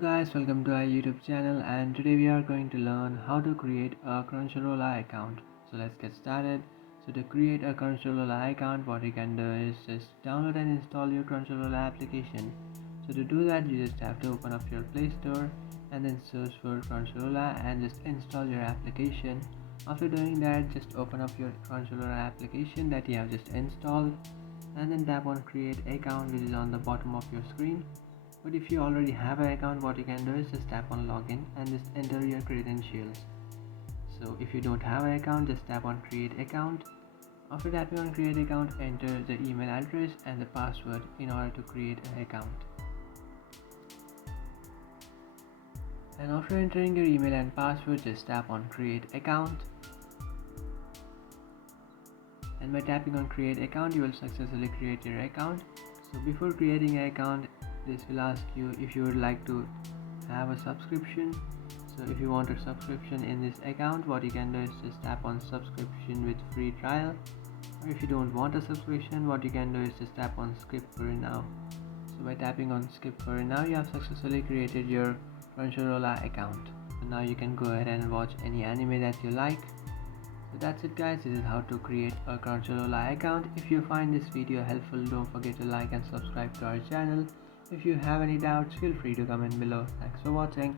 Guys, welcome to our YouTube channel, and today we are going to learn how to create a Crunchyroll account. So let's get started. So to create a Crunchyroll account, what you can do is just download and install your Crunchyroll application. So to do that, you just have to open up your Play Store and then search for Crunchyroll and just install your application. After doing that, just open up your Crunchyroll application that you have just installed and then tap on create account, which is on the bottom of your screen. But if you already have an account, what you can do is just tap on login and just enter your credentials. So if you don't have an account, just tap on create account. After tapping on create account, enter the email address and the password in order to create an account. And after entering your email and password, just tap on create account. And by tapping on create account, you will successfully create your account. So before creating an account, this will ask you if you would like to have a subscription. So if you want a subscription in this account, what you can do is just tap on subscription with free trial. Or if you don't want a subscription, what you can do is just tap on skip for now. So by tapping on skip for now, you have successfully created your Crunchyroll account. So now you can go ahead and watch any anime that you like. So that's it guys, this is how to create a Crunchyroll account. If you find this video helpful, don't forget to like and subscribe to our channel. If you have any doubts, feel free to comment below. Thanks for watching.